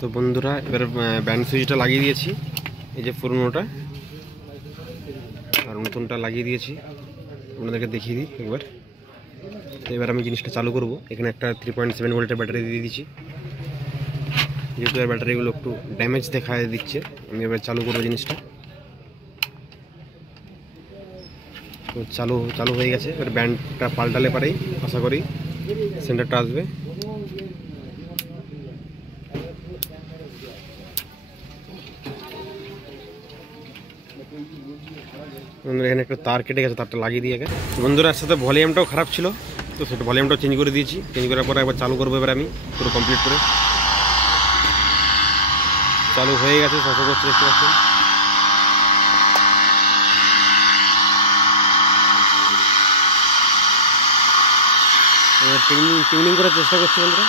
তো বন্ধুরা এবার ব্যান্ড সুইচটা লাগিয়ে দিয়েছি, এই যে পুরনোটা আর নতুনটা লাগিয়ে দিয়েছি, আপনাদেরকে দেখিয়ে দিই একবার। তো এবার আমি জিনিসটা চালু করব। এখানে একটা 3.7 ভোল্টের ব্যাটারি দিয়ে দিয়েছি, যেহেতু এর ব্যাটারিগুলো একটু ড্যামেজ দেখা দিচ্ছে। আমি এবার চালু করবো জিনিসটা। তো চালু হয়ে গেছে। এবার ব্যান্ডটা পাল্টালে পারেই আশা করি সেন্টারটা আসবে। বন্ধুরা এখানে একটা তার কেটে গেছে, তারটা লাগিয়ে দিয়ে গেছে। বন্ধুরা এর সাথে ভলিউমটাও খারাপ ছিল, তো সেটা ভলিউমটাও চেঞ্জ করে দিয়েছি। চেঞ্জ করার পরে একবার চালু করবো এবার আমি পুরো কমপ্লিট করে। চালু হয়ে গেছে, শব্দ করছে, দেখতে পাচ্ছেন। টিউনিং করার চেষ্টা করছি বন্ধুরা।